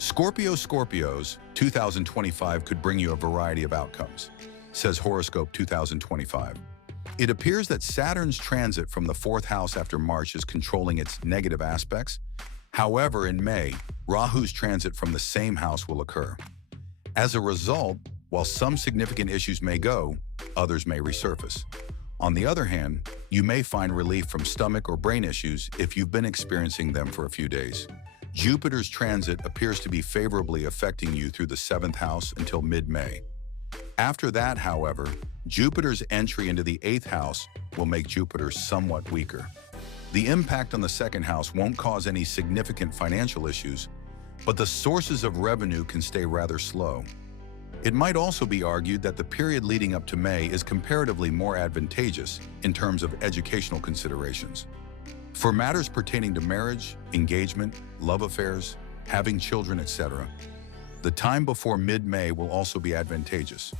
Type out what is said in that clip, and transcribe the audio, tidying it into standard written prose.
Scorpios, 2025 could bring you a variety of outcomes, says Horoscope 2025. It appears that Saturn's transit from the fourth house after March is controlling its negative aspects. However, in May, Rahu's transit from the same house will occur. As a result, while some significant issues may go, others may resurface. On the other hand, you may find relief from stomach or brain issues if you've been experiencing them for a few days. Jupiter's transit appears to be favorably affecting you through the seventh house until mid-May. After that, however, Jupiter's entry into the eighth house will make Jupiter somewhat weaker. The impact on the second house won't cause any significant financial issues, but the sources of revenue can stay rather slow. It might also be argued that the period leading up to May is comparatively more advantageous in terms of educational considerations. For matters pertaining to marriage, engagement, love affairs, having children, etc., the time before mid-May will also be advantageous.